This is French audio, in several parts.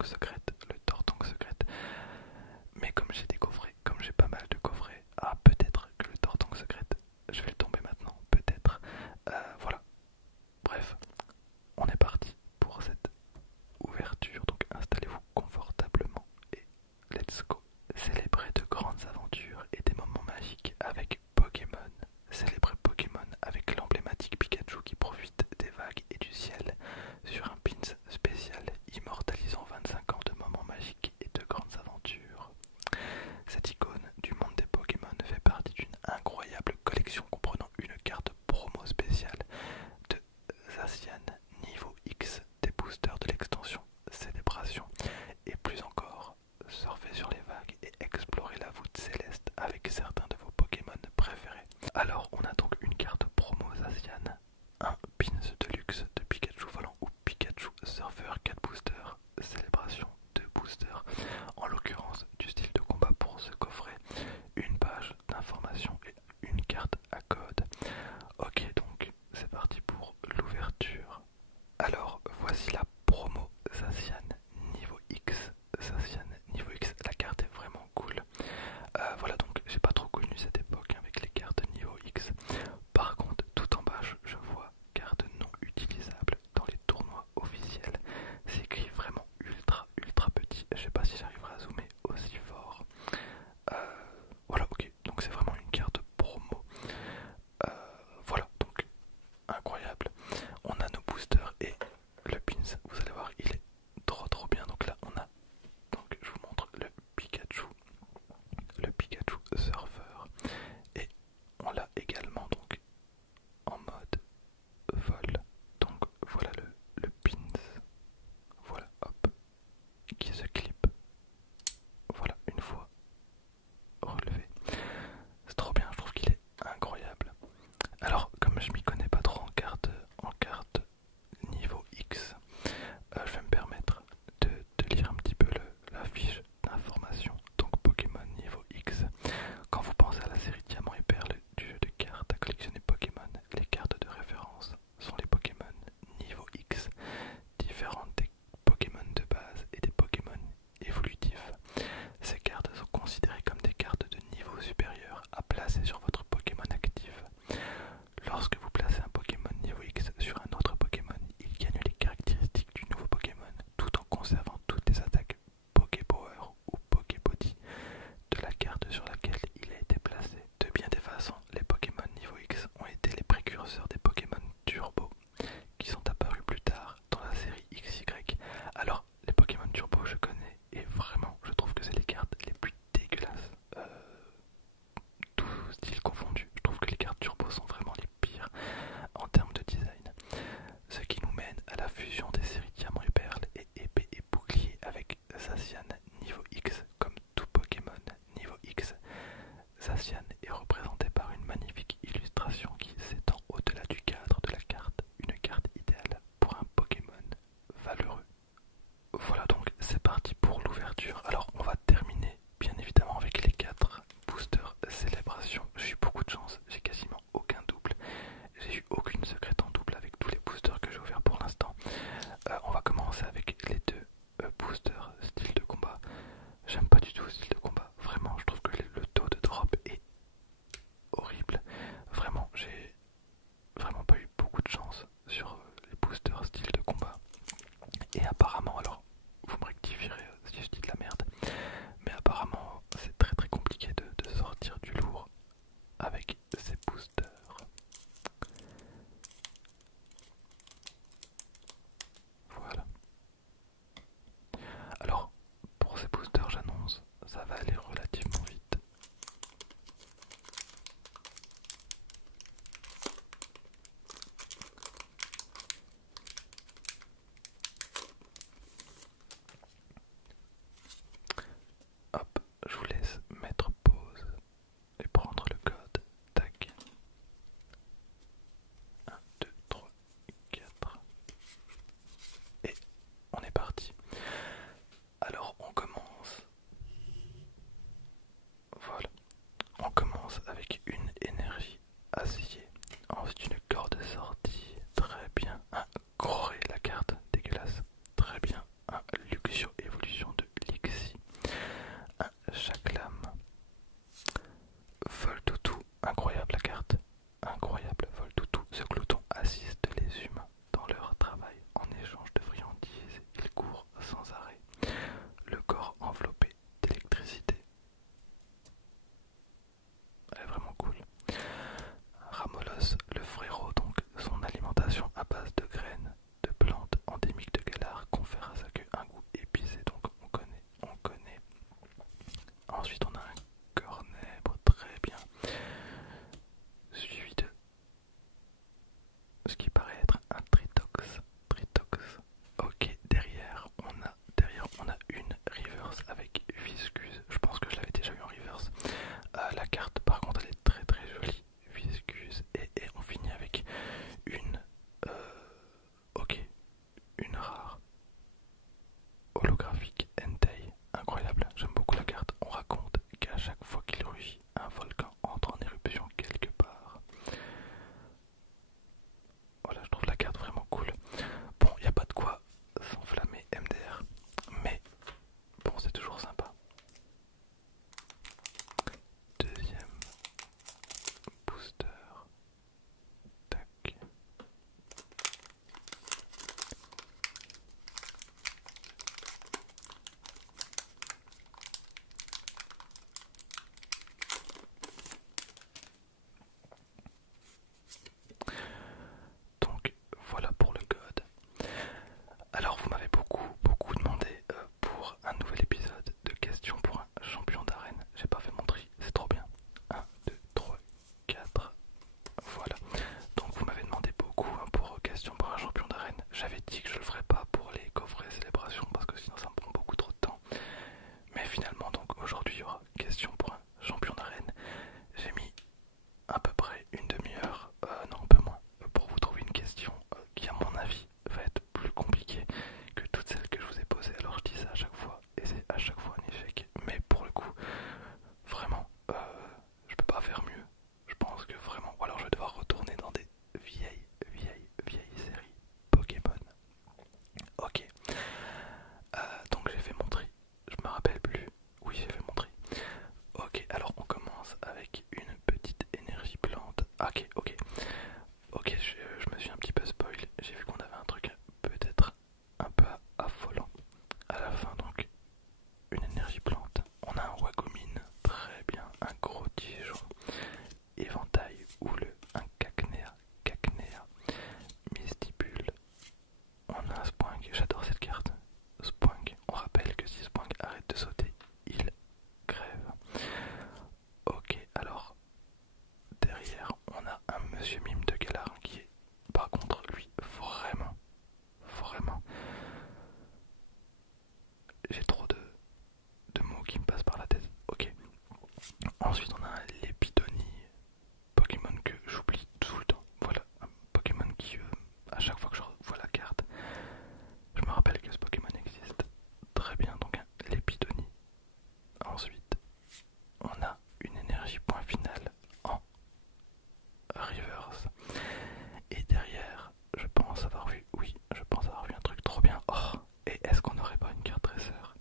Tortank secrète, le Tortank secrète. Mais comme j'ai des coffrets, comme j'ai pas mal de coffrets, ah peut-être que le Tortank secrète, je vais le tomber maintenant, peut-être. Voilà, bref, on est parti pour cette ouverture, donc installez-vous confortablement et let's go. Célébrez de grandes aventures et des moments magiques avec Pokémon. Célébrez Pokémon avec l'emblématique Pikachu qui profite des vagues et du ciel sur un pins spécial immortalisant 25 ans de moments magiques et de grandes aventures. Cette icône du monde des Pokémon fait partie d'une incroyable collection comprenant une carte promo spéciale de Zacian niveau X, des boosters de l'extension Célébration et plus encore. Surfez sur les vagues et explorez la voûte céleste avec certains de vos Pokémon préférés. Alors on a donc une carte promo Zacian, un pins de luxe de Pikachu volant ou Pikachu Surfer 4 boosters, Célébration 2 boosters, en l'occurrence du style de combat pour ce coffret, une page d'information et une carte à code. Ok, donc c'est parti pour l'ouverture. Alors voici la promo Zacian niveau X. Zacian niveau X, la carte est vraiment cool. Voilà, donc j'ai pas trop connu cette époque avec les cartes niveau X. Par contre, tout en bas, je vois carte non utilisable dans les tournois officiels. C'est écrit vraiment ultra petit. Je sais pas si j'arriverai à zoomer aussi fort. Voilà, ok, donc c'est vraiment une carte promo. Voilà, donc incroyable. On a nos boosters et le pins, vous allez voir, il est trop bien. Donc là, on a, donc je vous montre le Pikachu Surfer, et on l'a également donc en mode vol. Donc voilà le pins, voilà, hop, qui se clip. Voilà, une fois relevé. C'est trop bien, je trouve qu'il est incroyable. Alors, comme je m'y connais pas trop en carte niveau X, je vais me permettre de lire un petit peu la fiche d'information. Donc Pokémon niveau X. Quand vous pensez à la série Diamant et Perle du jeu de cartes à collectionner Pokémon, les cartes de référence sont les Pokémon niveau X, différentes des Pokémon de base et des Pokémon évolutifs. Ces cartes sont considérées comme des cartes de niveau supérieur à placer sur votre Pokémon actif. Lorsque vous placez un Pokémon niveau X sur un autre Pokémon, il gagne les caractéristiques du nouveau Pokémon tout en conservant toutes les attaques Poképower ou Pokébody de la carte sur laquelle il a été placé. De bien des façons, les Pokémon niveau X ont été les précurseurs des Pokémon Turbo qui sont apparus plus tard dans la série XY. Alors, les Pokémon Turbo, je connais et vraiment, je trouve que c'est les cartes les plus dégueulasses. Tout style confondu, je trouve que les cartes Turbo sont vraiment les pires en termes de design. Ce qui nous mène à la fusion des séries Diamant et Perle et Épée et Bouclier avec Zacian niveau X. Comme tout Pokémon niveau X, Zacian est représenté par une magnifique illustration qui s'étend au-delà du cadre de la carte, une carte idéale pour un Pokémon valeureux. Voilà, donc c'est parti pour l'ouverture. Alors on va terminer bien évidemment avec les 4 boosters Célébration. J'ai eu beaucoup de chance, j'ai quasiment aucun double. J'ai eu aucune secrète en double avec tous les boosters que j'ai ouverts pour l'instant. On va commencer avec les deux boosters style de combat. J'aime c'est toujours sympa. Deuxième booster. Tac. Donc voilà pour le code. Alors vous m'avez beaucoup demandé pour un nouvel épisode de questions pour un champion d'arène. J'ai pas fait mon tri, c'est trop bien. 1, 2, 3, 4. Voilà. Donc vous m'avez demandé beaucoup pour questions pour un champion d'arène. J'avais dit que je le ferais pas pour les coffrets célébrations parce que sinon ça me prend beaucoup trop de temps. Mais finalement donc aujourd'hui il y aura question pour un champion d'arène. J'ai mis à peu près une demi-heure, non un peu moins, pour vous trouver une question qui à mon avis va être plus compliquée que toutes celles que je vous ai posées. Alors je dis ça à chaque fois et c'est à chaque fois un échec. Mais pour le coup, vraiment, je peux pas faire mieux. Je pense que vraiment, ou alors je vais devoir retourner dans des vieilles séries Pokémon. Ok, donc j'ai fait mon tri. Je me rappelle plus. Oui, j'ai fait mon tri. Ok, alors on commence avec une petite énergie plante. Ok, je me suis un petit peu spoil. J'ai vu qu'on avait un truc peut-être un peu affolant à la fin. Donc, une énergie plante. On a un Wagomine, très bien, un gros tigeon, éventail, houle, un cacnea, mystibule. On a un Spoink, j'adore cette carte. Spoink, on rappelle que si Spoink arrête de sauter, il crève. Ok, alors derrière on a un Monsieur Mime de Galar qui est par contre lui vraiment j'ai trop de mots qui me passent par la tête. Ok. Ensuite on a un Lépidonie, Pokémon que j'oublie tout le temps. Voilà, un Pokémon qui à chaque fois que je vois la carte, je me rappelle que ce Pokémon existe. Très bien, donc un Lépidonie. Ensuite, on a une énergie point final en reverse. Et derrière, je pense avoir vu un truc trop bien. Oh, et est-ce qu'on n'aurait pas une carte dresseur?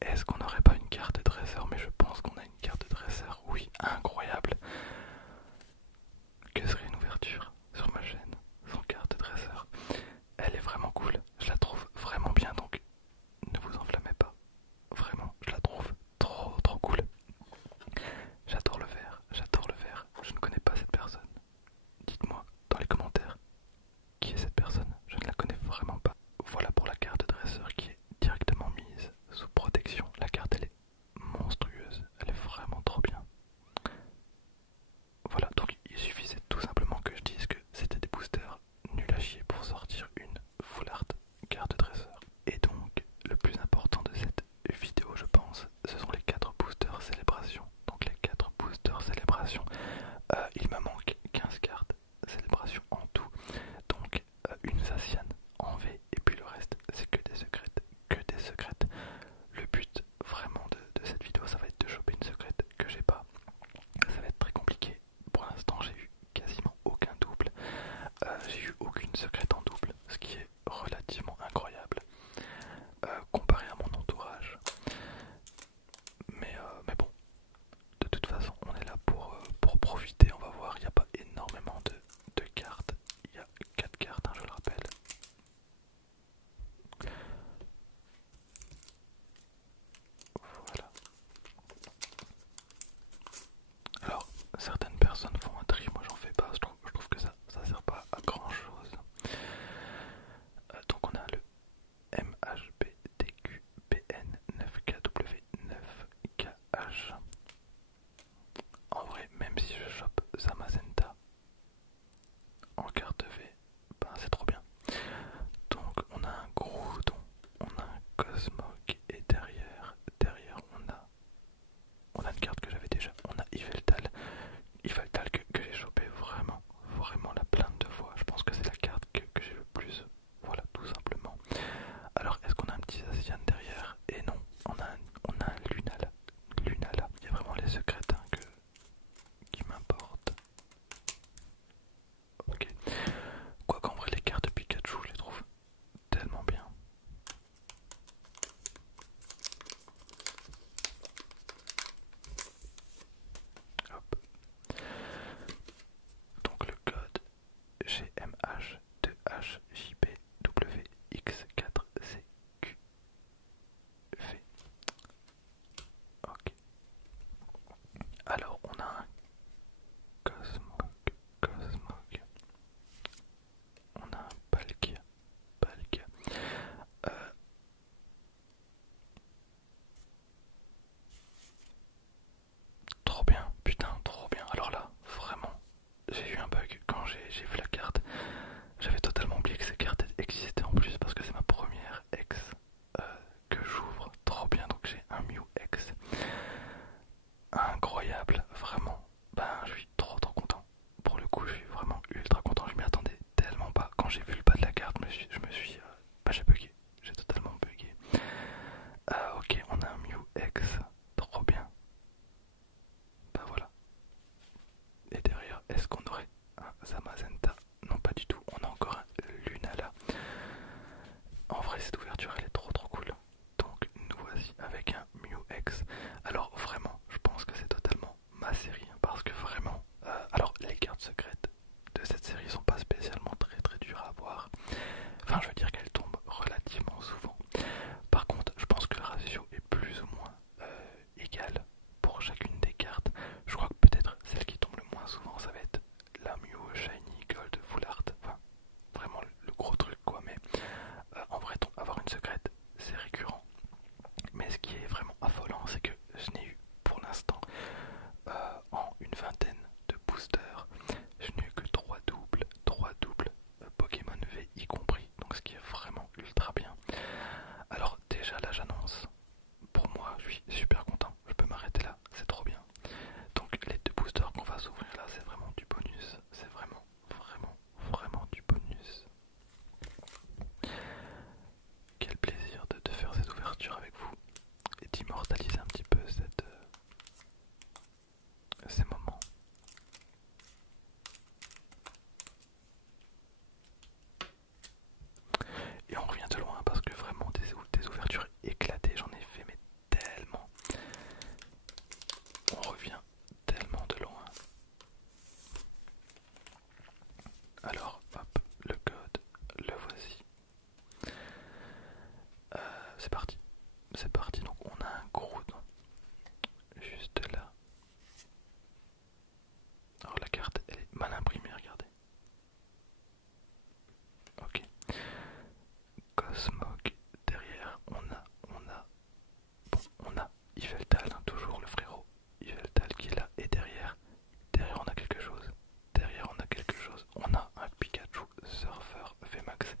Est-ce qu'on n'aurait pas une carte de dresseur? Mais je pense qu'on a une carte de dresseur. Oui, incroyable. Que serait une ouverture sur ma chaîne sans carte de dresseur? Elle est vraiment cool. Je la trouve vraiment bien, donc ne vous enflammez pas. Vraiment, je la trouve trop cool. J'adore le vert. Je ne connais pas cette personne. Dites-moi dans les commentaires qui est cette personne. Je ne la connais vraiment pas. Voilà pour la carte de dresseur qui est directement mise sous protection. La carte elle est monstrueuse. Elle est vraiment trop bien. Voilà, donc il suffisait tout simplement que je dise que c'était des boosters nuls à chier pour sortir une full art carte de dresseur. Et donc, le plus important de cette vidéo, je pense, ce sont les 4 boosters célébration. Donc les 4 boosters célébration, il me manque 15 cartes célébration en tout. Donc une Zacian en V et puis le reste c'est que des secrètes. Le but vraiment de cette vidéo ça va être de choper une secrète que j'ai pas. Ça va être très compliqué. Pour l'instant j'ai eu quasiment aucun double. J'ai eu aucune secrète en double, ce qui est relativement incroyable comparé à mon entourage. Mais bon, de toute façon on est là pour profiter. On va voir, il n'y a pas énormément de cartes. Il y a 4 cartes, hein, je le rappelle. fait. Ok. Alors on a un Cosmog. On a un Palkia. Euh, Trop bien, putain, trop bien. Alors là, vraiment, j'ai eu un bug quand j'ai vu la carte. J'avais totalement oublié que ces cartes existaient en plus parce que c'est ma première ex que j'ouvre. Trop bien, donc j'ai un Mew X. Incroyable, vraiment. Ben, je suis trop content. Pour le coup, je suis vraiment ultra content. Je m'y attendais tellement pas. Quand j'ai vu le bas de la carte, bah, j'ai bugué. J'ai totalement bugué. Ok, on a un Mew X. Trop bien. Bah voilà. Et derrière, est-ce qu'on aurait un Zamazenta? Non, pas du tout. On a encore un Lunala. En vrai, cette ouverture, elle est trop cool. Donc, nous voici avec un Mew X. Alors, vraiment, je pense que c'est totalement ma série. Parce que vraiment, alors, les cartes secrètes de cette série sont pas spécialement très dures à avoir. Enfin, je veux dire qu'elles tombent relativement souvent. Par contre, je pense que le ratio est plus ou moins égal pour chacune des cartes. Je crois que peut-être celle qui tombe le moins souvent, ça va être la Mew Shiny Gold Full Art. Enfin, vraiment le gros truc quoi. Mais en vrai, avoir une secrète, c'est récurrent. Mais ce qui est vraiment affolant, c'est que je n'ai eu pour l'instant en une vingtaine de boosters, je n'ai eu que 3 doubles Pokémon V y compris, donc ce qui est vraiment ultra bien. Alors déjà là j'annonce, pour moi je suis super content, je peux m'arrêter là, c'est trop bien. Donc les 2 boosters qu'on va s'ouvrir là, c'est vraiment du bonus, c'est vraiment du bonus. Quel plaisir de faire cette ouverture avec vous et d'immortaliser un petit peu ces moments. Et on revient de loin parce que vraiment des ouvertures éclatées, j'en ai fait mais tellement. On revient tellement de loin. Alors hop, le code, le voici. C'est parti, donc on a un Groudon juste là. Alors la carte elle est mal imprimée, regardez. Ok. Cosmog derrière, on a Yveltal, hein, toujours le frérot Yveltal qui est là, et derrière on a quelque chose. On a un Pikachu Surfer VMAX.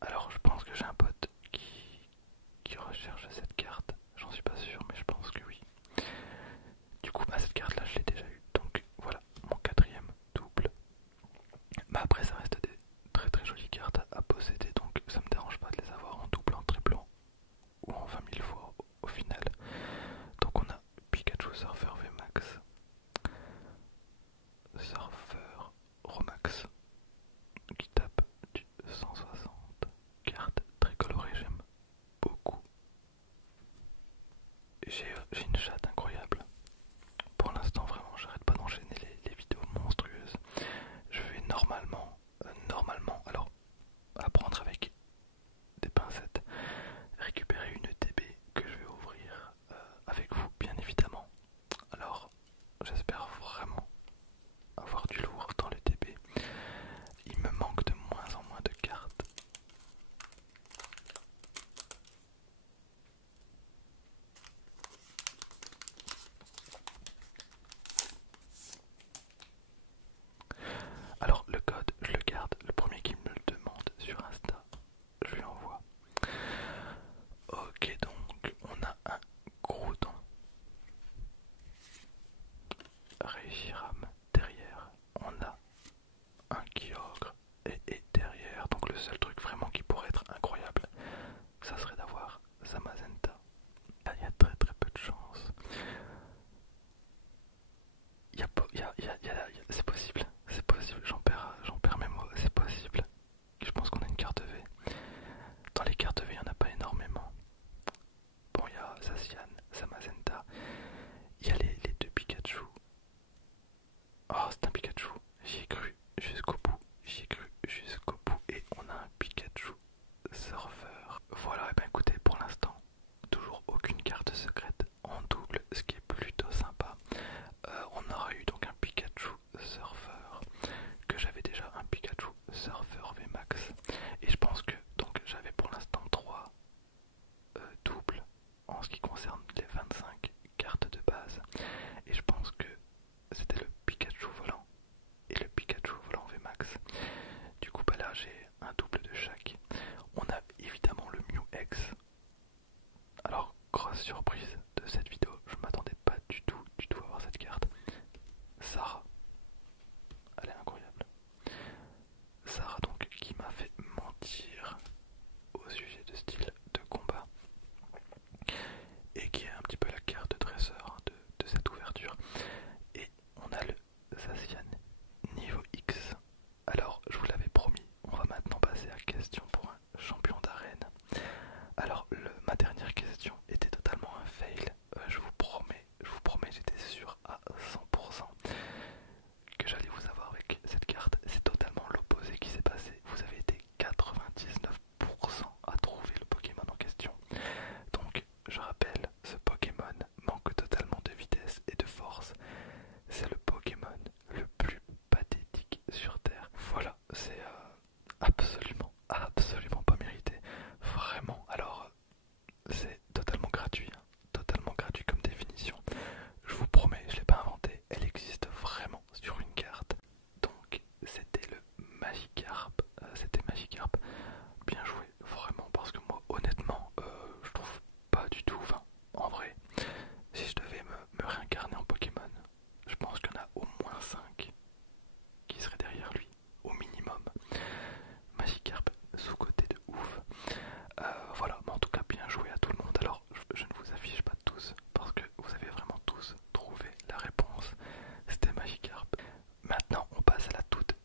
Alors je pense que j'ai un pote qui recherche cette carte. J'en suis pas sûr, mais je pense que oui. Du coup, bah, cette carte là, je l'ai déjà eu. Donc voilà, mon 4ème double. Bah après, ça reste des très jolies cartes à posséder, donc ça me dérange pas de les avoir en double, en triple ou en 20 000 fois au final. Donc on a Pikachu Surfer VMAX, Surfer Romax qui tape du 160. Carte très colorée, j'aime beaucoup. J'ai une chatte incroyable. Pour l'instant, vraiment, j'arrête pas d'enchaîner les vidéos monstrueuses. Je vais normalement, alors, à prendre avec des pincettes, récupérer une TB que je vais ouvrir avec vous, bien évidemment. Alors, j'espère vraiment avoir du lourd dans le TB. Il me manque de moins en moins de cartes. grosse surprise de cette vidéo, je m'attendais pas du tout à voir cette carte. Sarah, elle est incroyable. Sarah donc qui m'a fait mentir au sujet de style de combat et qui est un petit peu la carte de dresseur de cette ouverture. Et on a le Zacian niveau X. Alors je vous l'avais promis, on va maintenant passer à question pour un champion d'arène. Alors ma dernière question était totalement un fail, je vous promets, j'étais sûr à 100% que j'allais vous avoir avec cette carte. C'est totalement l'opposé qui s'est passé. Vous avez été 99% à trouver le Pokémon en question. Donc je rappelle, ce Pokémon manque totalement de vitesse et de force. C'est le Pokémon le plus pathétique sur Terre. Voilà, c'est absolument pas mérité. Vraiment. Alors, c'est totalement gratuit, hein. Totalement gratuit comme définition. Je vous promets, je l'ai pas inventé. Elle existe vraiment sur une carte. Donc, c'était le Magikarp. C'était Magikarp. Bien joué, vraiment, parce que moi, honnêtement, je trouve pas du tout. Enfin, en vrai, si je devais me réincarner en Pokémon, je pense qu'il y en a au moins 5 qui seraient derrière lui, au minimum. Magikarp, sous-côté de ouf. Voilà, mais en tout cas, bien joué à tout le monde. Alors, je ne vous affiche pas tous, parce que vous avez vraiment tous trouvé la réponse. C'était Magikarp. Maintenant, on passe à la toute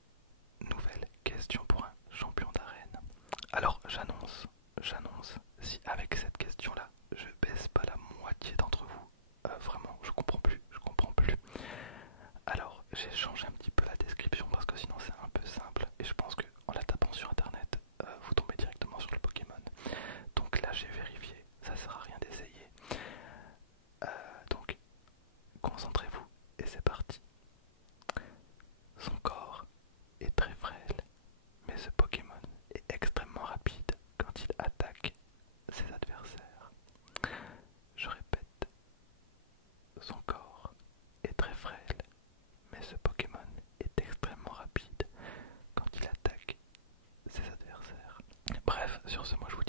nouvelle question pour un champion d'arène. Alors, j'annonce, si avec cette question-là, je baisse pas la moitié d'entre vous, vraiment, je comprends plus. Alors, j'ai changé un petit peu la description parce que sinon c'est un peu simple et je pense qu'en la tapant sur internet, vous tombez directement sur le Pokémon. Donc là, j'ai vérifié, ça sert à rien d'essayer. Donc, concentrez-vous et c'est parti. Son corps est très frêle, mais ce Pokémon est extrêmement rapide quand il attaque ses adversaires. Je répète, son corps est très frêle, mais ce Pokémon est extrêmement rapide quand il attaque ses adversaires. Bref, sur ce, moi je vous